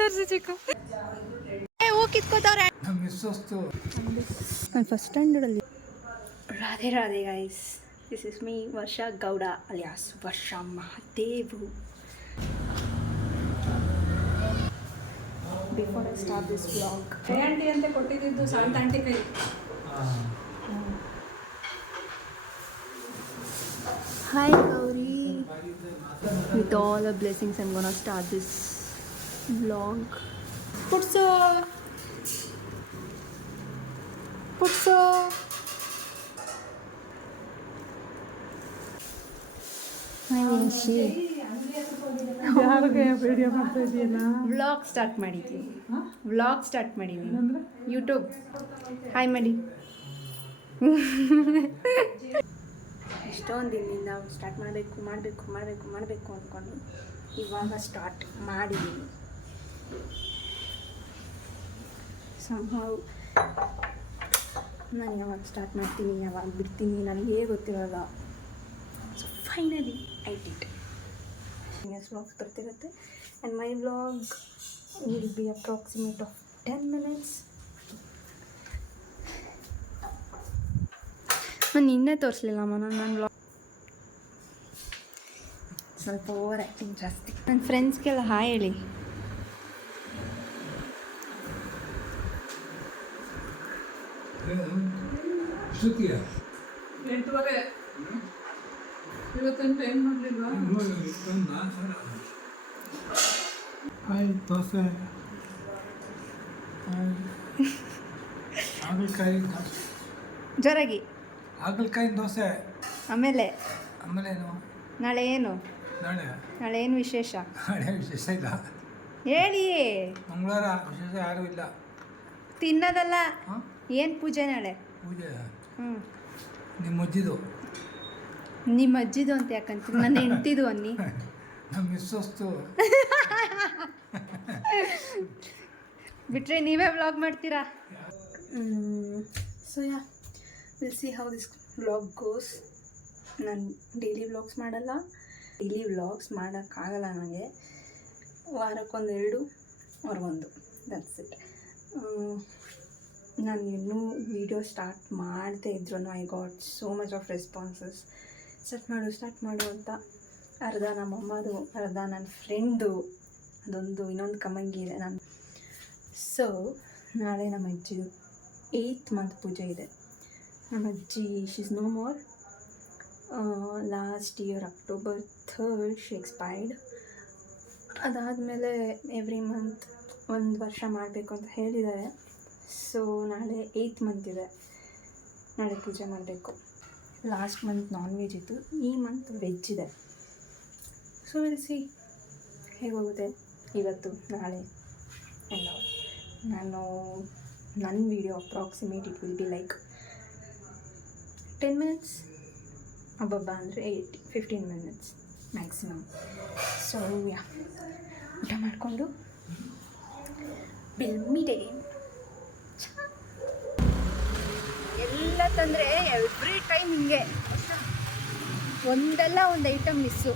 ತೋರಿಸಿ ಚಿಕ್ಕು ಹೂ ಕಿತ್ಕೋತವ್ರೆ ನಾನು ಫಸ್ಟ್ ಸ್ಟ್ಯಾಂಡರ್ಡಲ್ಲಿ. Radhe Radhe guys, this is me Varsha Gowda alias Varsha Mahadevu. Before I start this vlog, aunty ಅಂತ ಕೊಟ್ಟಿದ್ದು ಶಾಂತ ಆಂಟಿ ಕೈ. Hi Gauri, with all the blessings I'm gonna start this vlog. Putso, hi Vinshi. ಯಾರಿಗೆ ವಿಡಿಯೋ ಮಾಡ್ತಾ ಇದೀಯಲ್ಲ? ವ್ಲಾಗ್ ಸ್ಟಾರ್ಟ್ ಮಾಡಿದ್ದೀನಿ ಯೂಟ್ಯೂಬ್. ಹಾಯ್ ಮಾಡಿ. ಎಷ್ಟೊಂದು ದಿನದಿಂದ start ಮಾಡಬೇಕು ಅಂದ್ಕೊಂಡು ಇವಾಗ ಸ್ಟಾರ್ಟ್ ಮಾಡಿದ್ದೀನಿ. ಸಂಭವ ನಾನು ಯಾವಾಗ ಸ್ಟಾರ್ಟ್ ಮಾಡ್ತೀನಿ, ಯಾವಾಗ ಬಿಡ್ತೀನಿ ನನಗೆ ಗೊತ್ತಿರೋಲ್ಲ. So finally I did. Vlogs ಬರ್ತಿರುತ್ತೆ and my vlog will be approximate of 10 minutes. ನಾನು ನಿನ್ನೆ ತೋರಿಸ್ಲಿಲ್ಲಮ್ಮ ನನ್ನ ವ್ಲಾಗ್. ಸ್ವಲ್ಪ ಓವರ್ ಆ್ಯಕ್ಟಿಂಗ್ ಜಾಸ್ತಿ. ನನ್ನ ಫ್ರೆಂಡ್ಸ್ಗೆಲ್ಲ ಹಾಯ್ ಹೇಳಿ. ಇವತ್ತಂತ ಏನು ಮಾಡಲಿಲ್ವಾ? ದೋಸೆ, ಹಾಗಲಕಾಯಿ ಜೋರಾಗಿ. ಹಾಗಲಕಾಯಿ ದೋಸೆ. ಆಮೇಲೆ ಆಮೇಲೇನು? ನಾಳೆ ಏನು? ನಾಳೆ ಏನು ವಿಶೇಷ? ನಾಳೆ ವಿಶೇಷ ಇಲ್ಲ, ಹೇಳಿ. ಮಂಗಳವಾರ ವಿಶೇಷ ಯಾರೂ ಇಲ್ಲ. ತಿನ್ನೋದಲ್ಲ, ಏನು ಪೂಜೆ ನಾಳೆ? ಪೂಜೆ ನಿಮ್ಮ ಅಜ್ಜಿದು ಅಂತ ಯಾಕಂತ ನನ್ನ ಹೆಂಡ್ತಿದು ಅನ್ನಿ. ನಮ್ಮ ಮಿಸ್ಸಸ್ತು ಬಿಟ್ಟರೆ ನೀವೇ ವ್ಲಾಗ್ ಮಾಡ್ತೀರಾ. So yeah, will see how this vlog goes. ನಾನು ಡೈಲಿ ವ್ಲಾಗ್ಸ್ ಮಾಡಲ್ಲ, ಡೈಲಿ ವ್ಲಾಗ್ಸ್ ಮಾಡೋಕ್ಕಾಗಲ್ಲ ನನಗೆ. ವಾರಕ್ಕೊಂದೆರಡು ಅವ್ರಿಗೊಂದು, ದಟ್ಸ್ ಇಟ್. ನಾನು ಇನ್ನೂ ವೀಡಿಯೋ ಸ್ಟಾರ್ಟ್ ಮಾಡದೇ ಇದ್ರು I got so much of responses. Start ಮಾಡು ಅಂತ. ಅರ್ಧ ನಮ್ಮಮ್ಮದು, ಅರ್ಧ ನನ್ನ ಫ್ರೆಂಡು, ಅದೊಂದು ಇನ್ನೊಂದು ಕಮ್ಮಂಗಿ ಇದೆ ನಾನು. ಸೊ ನಾಳೆ ನಮ್ಮ ಅಜ್ಜಿದು 8th ಮಂತ್ ಪೂಜೆ ಇದೆ. ನಮ್ಮ ಅಜ್ಜಿ she is no more. Last year October 3rd she expired. ಅದಾದಮೇಲೆ ಎವ್ರಿ ಮಂತ್ 1 ವರ್ಷ ಮಾಡಬೇಕು ಅಂತ ಹೇಳಿದ್ದಾರೆ. ಸೊ ನಾಳೆ 8th ಮಂತ್ ಇದೆ, ನಾಳೆ ಪೂಜೆ ಮಾಡಬೇಕು. ಲಾಸ್ಟ್ ಮಂತ್ ನಾನ್ ವೆಜ್ ಇತ್ತು, ಈ ಮಂತ್ ವೆಜ್ ಇದೆ. ಸೊ ವಿಲ್ ಸಿ ಹೇಗೋಗುತ್ತೆ ಇವತ್ತು ನಾಳೆ ಎಲ್ಲ. ನಾನು ನನ್ನ video approximate it will be like 10 minutes, ಹಬ್ಬಬ್ಬ ಅಂದರೆ 15 minutes ಮ್ಯಾಕ್ಸಿಮಮ್. ಸೊ ಯಾ, ಊಟ ಮಾಡಿಕೊಂಡು ವಿಲ್ ಮೀಟ್ ಅಗೇನ್. ಎಲ್ಲ ತಂದರೆ ಎವ್ರಿ ಟೈಮ್ ಹಿಂಗೆ ಒಂದಲ್ಲ ಒಂದು ಐಟಮ್ ಮಿಸ್ಸು.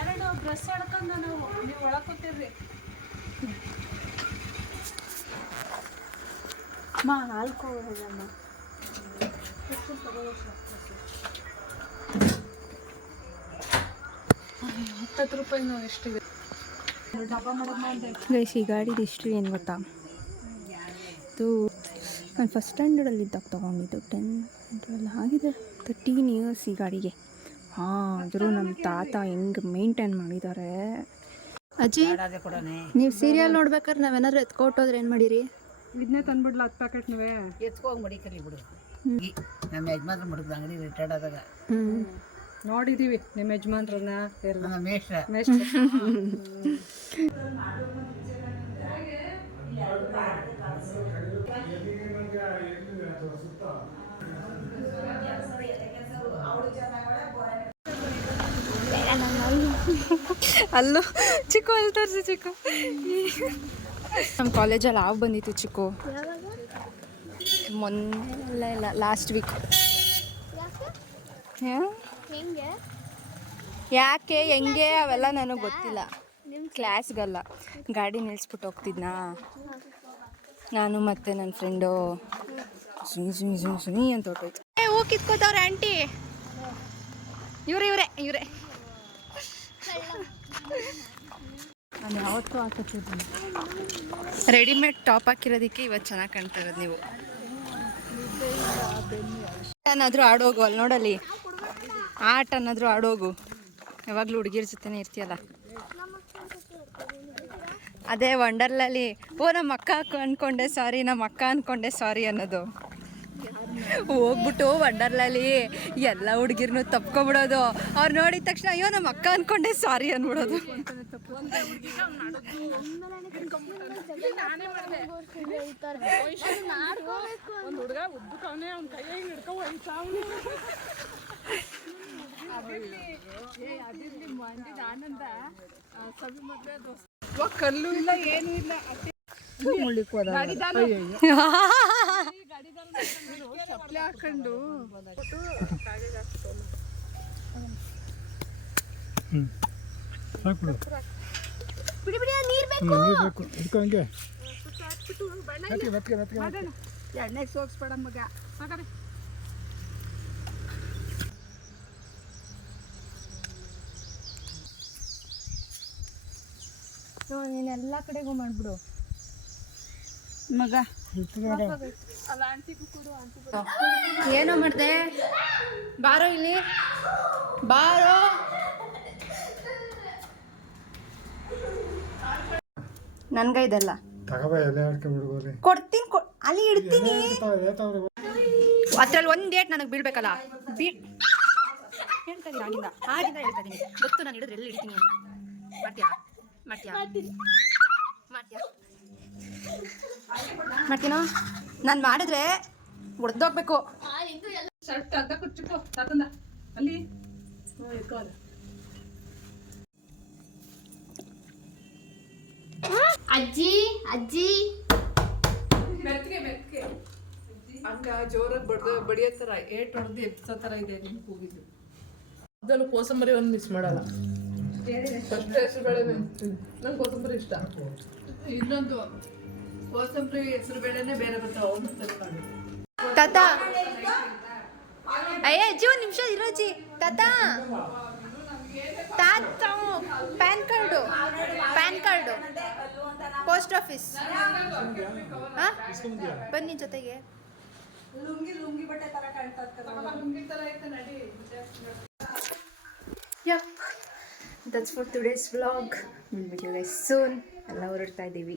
ಎರಡು ಡ್ರೆಸ್ ಹೇಳ್ಕೊಂಡು ನೀವು ಒಳಗೆ ಕೂತಿರ್ರಿ. ಮಾ ಆಲ್ಕೋಹೋದಮ್ಮ 10 ರೂಪಾಯಿನೂ ಎಷ್ಟಿದೆ ಡಬ್ಬ ಮಾಡೋದು. ಗೈಸ್, ಈ ಗಾಡಿದು ಹಿಸ್ಟ್ರಿ ಏನು ಗೊತ್ತಾ? ಇದು ನಾನು ಫಸ್ಟ್ ಸ್ಟ್ಯಾಂಡರ್ಡಲ್ಲಿದ್ದಾಗ ತೊಗೊಂಡಿದ್ದು. 10, 12 ಆಗಿದೆ, 13 years ಈ ಗಾಡಿಗೆ. ಆದರೂ ನಮ್ಮ ತಾತ ಹೆಂಗೆ ಮೇಂಟೈನ್ ಮಾಡಿದ್ದಾರೆ. ಅಜ್ಜಿ, ನೀವು ಸೀರಿಯಲ್ ನೋಡ್ಬೇಕಾದ್ರೆ ನಾವೇನಾದ್ರು ಎತ್ಕೊಟ್ಟೋದ್ರೆ ಏನು ಮಾಡಿರಿ? ಇದನ್ನೇ ತಂದ್ಬಿಡ್ಲ 10 ಪ್ಯಾಕೆಟ್ ನೀವೇ ಎತ್ಕೋಗಿ ಮಡಿಕಲ್ಲಿ ಬಿಡು. ನಮ್ಮ ಯಜಮಾನ್ರು ಮಡಗ್ದ ಅಂಗಡಿ ರಿಟೈರ್ಡ್ ಆದಾಗ ನೋಡಿದ್ದೀವಿ ನಿಮ್ಮ ಯಜಮಾನ್ರನ್ನ ಎಲ್ಲ. ನಮ್ಮ ಮೇಷ್ಟ್ರ ಅಲ್ಲೂ ಚಿಕ್ಕು ಅಲ್ಲಿ ತೋರಿಸಿ ಚಿಕ್ಕು. ನಮ್ಮ ಕಾಲೇಜಲ್ಲಿ ಹಾವು ಬಂದಿತ್ತು ಚಿಕ್ಕು. ಮೊನ್ನೆ ಇಲ್ಲ ಲಾಸ್ಟ್ ವೀಕ್. ಯಾಕೆ ಹೆಂಗೆ ಅವೆಲ್ಲ ನನಗೆ ಗೊತ್ತಿಲ್ಲ. ಕ್ಲಾಸ್ಗಲ್ಲ, ಗಾಡಿ ನಿಲ್ಲಿಸ್ಬಿಟ್ಟು ಹೋಗ್ತಿದ್ನಾ ನಾನು ಮತ್ತು ನನ್ನ ಫ್ರೆಂಡು. ಸುನಿ ಅಂತ ಹೊಟ್ಟೋಯ್ತು. ಹೂ ಕಿತ್ಕೋತವ್ರೆ ಆಂಟಿ. ಇವರೇ ನಾನು ಯಾವತ್ತೂ ಹಾಕಿರ್ತೀನಿ. ರೆಡಿಮೇಡ್ ಟಾಪ್ ಹಾಕಿರೋದಕ್ಕೆ ಇವತ್ತು ಚೆನ್ನಾಗಿ ಕಾಣ್ತಾ ಇರೋದು ನೀವು. ಏನಾದರೂ ಆಡೋಗು, ಅಲ್ಲಿ ನೋಡಲ್ಲಿ ಆಟ ಅನ್ನೋದ್ರು ಆಡೋಗು. ಯಾವಾಗಲೂ ಹುಡುಗಿರ ಜೊತೆನೇ ಇರ್ತೀಯಲ್ಲ. ಅದೇ ವಂಡರ್ಲಲ್ಲಿ ನಮ್ಮ ಅಕ್ಕ ಅಂದ್ಕೊಂಡೆ ಸಾರಿ ಅನ್ನೋದು. ಹೋಗ್ಬಿಟ್ಟು ವಂಡರ್ಲಲ್ಲಿ ಎಲ್ಲ ಹುಡುಗಿರ್ನು ತಪ್ಕೊಬಿಡೋದು. ಅವ್ರು ನೋಡಿದ ತಕ್ಷಣ ಅಯ್ಯೋ ನಮ್ಮ ಅಕ್ಕ ಅಂದ್ಕೊಂಡೆ ಸಾರಿ ಅಂದ್ಬಿಡೋದು. ಕಲ್ಲು ಇಲ್ಲ ಏನು ಇಲ್ಲ. ಚಪ್ಪಲಿ ಹಾಕೊಂಡು ಎಣ್ಣೆ ಸೋಗಿಸ್ಬೇಡ ಮಗ. ನೀನು ಎಲ್ಲ ಕಡೆಗೂ ಮಾಡ್ಬಿಡು ಮಗ. ಏನೋ ಮಾಡಿದೆ? ಬಾರೋ ಇಲ್ಲಿ, ಬಾರೋ. ನನ್ಗೈದಲ್ಲ ಕೊಡ್ತೀನಿ, ಅಲ್ಲಿ ಇಡ್ತೀನಿ. ಅದ್ರಲ್ಲಿ ಒಂದು ಡೇಟ್ ನನಗೆ ಬೀಳ್ಬೇಕಲ್ಲ. ಹೇಳ್ತಾ ಇದ್ದೀನಿ ಆಗಿಂದ ಹೇಳ್ತಾ ಇದ್ದೀನಿ. ಗೊತ್ತು ನಾನು ಹಿಡಿದ್ರೆ ಎಲ್ಲಿ ಇಡ್ತೀನಿ ಅಂತ. ಮಾಡ್ತೀನೋ? ನಾನು ಮಾಡಿದ್ರೆ ಹೊಡೆದೋಗ್ಬೇಕು. ಅಲ್ಲಿ ಅಜ್ಜಿ ಮೆತ್ಗೆ ಹಂಗ ಜೋರಾಗಿ ಬಡಿಯೋ ಥರ ಏಟ್ ಹೊಡೆದು ಎಪ್ಸೋ ಥರ ಇದೆ ನಿಮ್ಗೆ ಕೂಗಿದ್ದು. ಅದಲ್ಲೂ ಕೋಸಂಬರಿ ಒಂದು ಮಿಸ್ ಮಾಡಲ್ಲ. ಫಸ್ಟ್ ಹೆಸರುಬೇಳೆ ನಂಗೆ ಕೋಸಂಬರಿ ಇಷ್ಟ. ಇನ್ನೊಂದು ಕೋಸಂಬರಿ ಹೆಸರುಬೇಳೆನೇ ಬೇರೆ ಬರ್ತಾವೆ, ಅವನ್ನ ಮಾಡಿ. ತಾತ ಅಯ್ಯ ಅಜ್ಜಿ ಒಂದು ನಿಮಿಷ ಇರೋಜಿ. ತಾತ ಪ್ಯಾನ್ ಕಾರ್ಡು ಪೋಸ್ಟ್ ಆಫೀಸ್ ಬನ್ನಿ ಜೊತೆಗೆ. Yep, that's for today's vlog. We'll meet you guys soon. ಎಲ್ಲ ಹೊರಡ್ತಾ ಇದ್ದೀವಿ.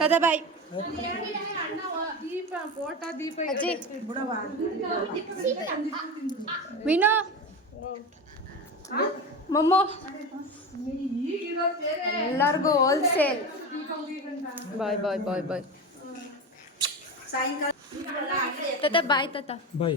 ದಾದಾ ಬಾಯ್. ಅಜ್ಜಿ ಮೀನಾ ಮೊಮ್ಮೋ ಎಲ್ಲರಿಗೂ ಹೋಲ್ಸೇಲ್. ಬಾಯ್ ತಾತ ಬಾಯ್ ತಾತ ಬಾಯ್.